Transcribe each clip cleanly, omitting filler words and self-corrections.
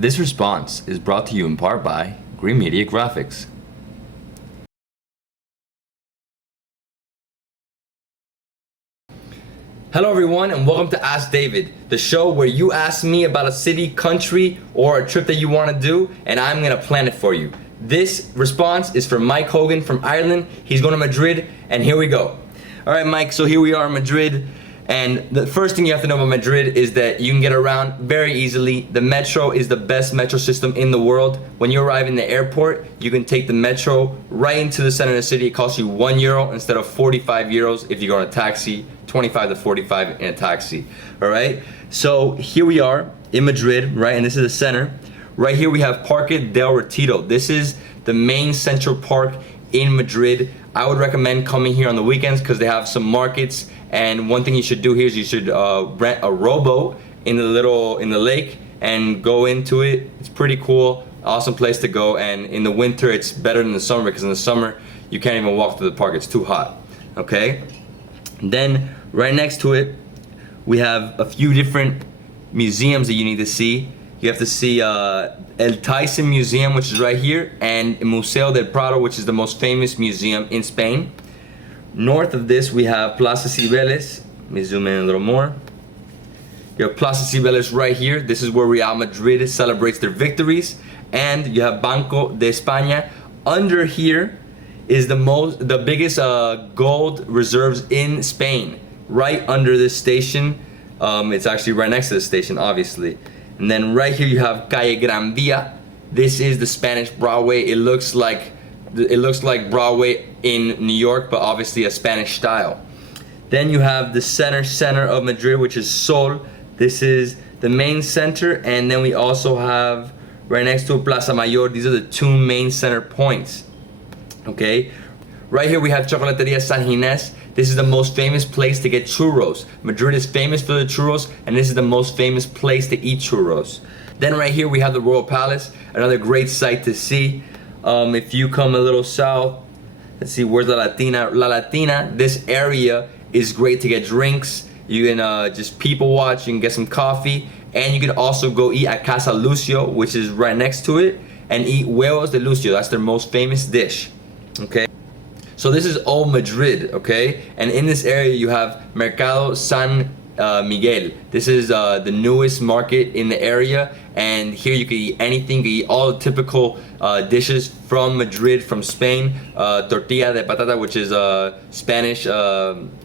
This response is brought to you in part by Green Media Graphics. Hello everyone and welcome to Ask David, the show where you ask me about a city, country, or a trip that you want to do, and I'm going to plan it for you. This response is from Mike Hogan from Ireland. He's going to Madrid, and here we go. Alright Mike, so here we are in Madrid, and the first thing you have to know about Madrid is that you can get around very easily. The metro is the best metro system in the world. When you arrive in the airport, you can take the metro right into the center of the city. It costs you €1 instead of 45 euros if you go in a taxi, 25 to 45 in a taxi. Alright, so here we are in Madrid, right, and this is the center. Right here we have Parque del Retiro. This is the main central park in Madrid. I would recommend coming here on the weekends because they have some markets, and one thing you should do here is you should rent a rowboat in the lake and go into it. It's pretty cool, awesome place to go, and in the winter it's better than the summer because in the summer you can't even walk through the park, it's too hot. Okay, and then right next to it we have a few different museums that you need to see. You have to see El Tyson Museum, which is right here, and Museo del Prado, which is the most famous museum in Spain. North of this, we have Plaza Cibeles. Let me zoom in a little more. You have Plaza Cibeles right here. This is where Real Madrid celebrates their victories. And you have Banco de España. Under here is the biggest gold reserves in Spain. Right under this station. It's actually right next to the station, obviously. And then right here you have Calle Gran Via. This is the Spanish Broadway. It looks like Broadway in New York, but obviously a Spanish style. Then you have the center of Madrid, which is Sol. This is the main center, and then we also have right next to Plaza Mayor. These are the two main center points. Okay, right here we have Chocolateria San Ginés. This is the most famous place to get churros. Madrid is famous for the churros, and this is the most famous place to eat churros. Then right here we have the Royal Palace, another great sight to see. If you come a little south, let's see, where's La Latina? La Latina, this area is great to get drinks. You can just people watch, you can get some coffee, and you can also go eat at Casa Lucio, which is right next to it, and eat huevos de Lucio. That's their most famous dish. Okay. So this is Old Madrid, okay? And in this area you have Mercado San Miguel. This is the newest market in the area, and here you can eat anything. You can eat all the typical dishes from Madrid, from Spain. Tortilla de patata, which is Spanish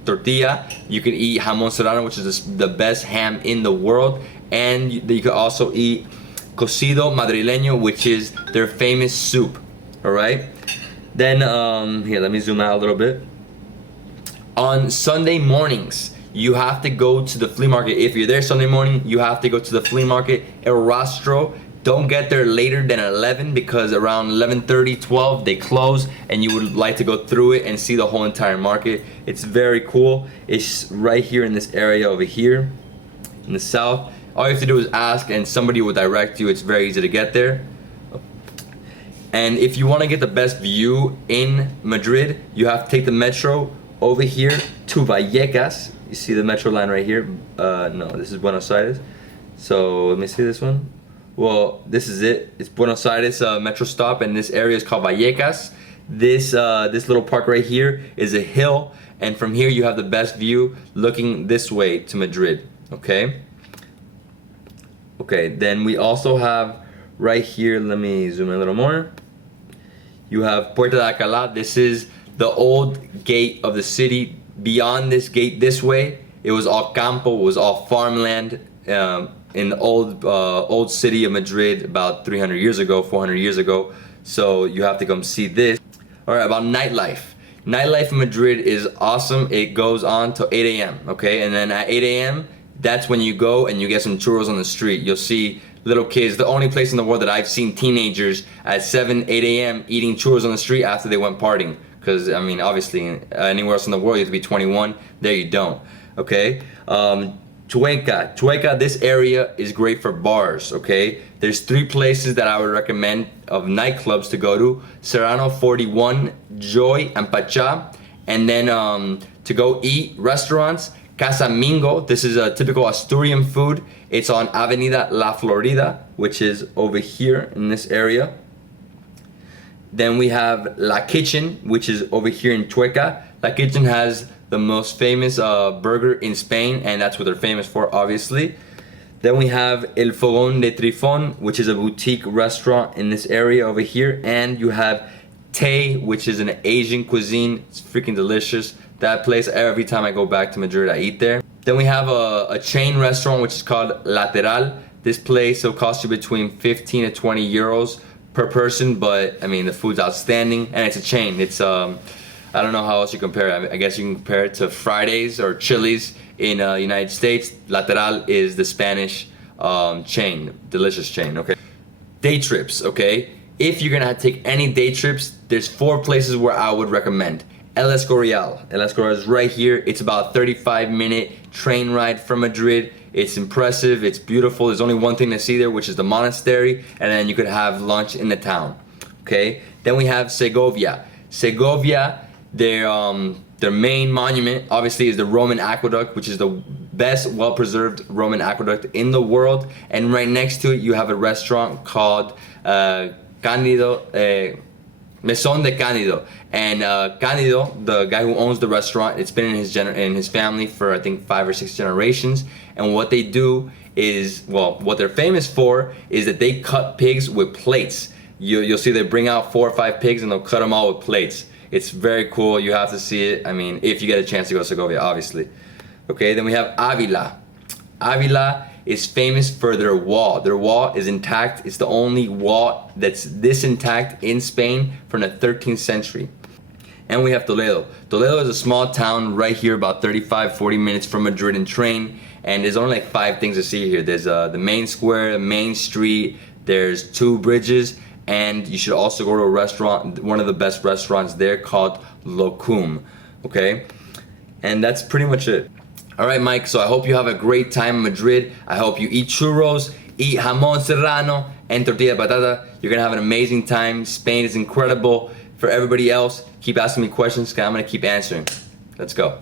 tortilla. You can eat jamón serrano, which is the best ham in the world. And you can also eat cocido madrileño, which is their famous soup, all right? Then, here, let me zoom out a little bit. On Sunday mornings, you have to go to the flea market. If you're there Sunday morning, you have to go to the flea market, El Rastro. Don't get there later than 11 because around 11:30, 12, they close, and you would like to go through it and see the whole entire market. It's very cool. It's right here in this area over here in the south. All you have to do is ask, and somebody will direct you. It's very easy to get there. And if you want to get the best view in Madrid, you have to take the metro over here to Vallecas. You see the metro line right here? No, this is Buenos Aires. So let me see this one. Well, this is it. It's Buenos Aires metro stop, and this area is called Vallecas. This little park right here is a hill, and from here you have the best view looking this way to Madrid. Okay. Okay. Then we also have right here. Let me zoom in a little more. You have Puerta de Alcalá. This is the old gate of the city. Beyond this gate this way, it was all campo, it was all farmland in the old city of Madrid about 300 years ago, 400 years ago. So you have to come see this. Alright, about nightlife. Nightlife in Madrid is awesome. It goes on till 8 a.m. Okay, and then at 8 a.m. that's when you go and you get some churros on the street. You'll see little kids, the only place in the world that I've seen teenagers at 7, 8 a.m. eating churros on the street after they went partying. Because, I mean, obviously, anywhere else in the world you have to be 21. There you don't. Okay? Chueca, this area is great for bars, okay? There's 3 places that I would recommend of nightclubs to go to. Serrano 41, Joy, and Pachá. And then to go eat restaurants, Casa Mingo, this is a typical Asturian food. It's on Avenida La Florida, which is over here in this area. Then we have La Kitchen, which is over here in Chueca. La Kitchen has the most famous burger in Spain, and that's what they're famous for, obviously. Then we have El Fogón de Trifón, which is a boutique restaurant in this area over here. And you have Tay, which is an Asian cuisine. It's freaking delicious. That place, every time I go back to Madrid, I eat there. Then we have a chain restaurant, which is called Lateral. This place will cost you between 15 to 20 euros per person, but I mean, the food's outstanding, and it's a chain. It's I don't know how else you compare it. I guess you can compare it to Fridays or Chili's in United States. Lateral is the Spanish chain, delicious chain, okay? Day trips, okay? If you're gonna take any day trips, there's 4 places where I would recommend. El Escorial. El Escorial is right here. It's about a 35-minute train ride from Madrid. It's impressive, it's beautiful. There's only one thing to see there, which is the monastery, and then you could have lunch in the town, okay? Then we have Segovia. Segovia, their main monument, obviously, is the Roman Aqueduct, which is the best well-preserved Roman aqueduct in the world. And right next to it, you have a restaurant called Cándido, Mesón de Cándido. And Cándido, the guy who owns the restaurant, it's been in his family for, I think, 5 or 6 generations. And what they do is, well, what they're famous for is that they cut pigs with plates. You'll see they bring out 4 or 5 pigs and they'll cut them all with plates. It's very cool. You have to see it. I mean, if you get a chance to go to Segovia, obviously. Okay, then we have Avila. Avila is famous for their wall. Their wall is intact. It's the only wall that's this intact in Spain from the 13th century. And we have Toledo. Toledo is a small town right here, about 35-40 minutes from Madrid in train. And there's only like 5 things to see here. There's the main square, the main street, there's 2 bridges, and you should also go to a restaurant, one of the best restaurants there, called Locum, okay? And that's pretty much it. All right, Mike, so I hope you have a great time in Madrid. I hope you eat churros, eat jamón serrano, and tortilla de patata. You're gonna have an amazing time. Spain is incredible. For everybody else, keep asking me questions, because I'm gonna keep answering. Let's go.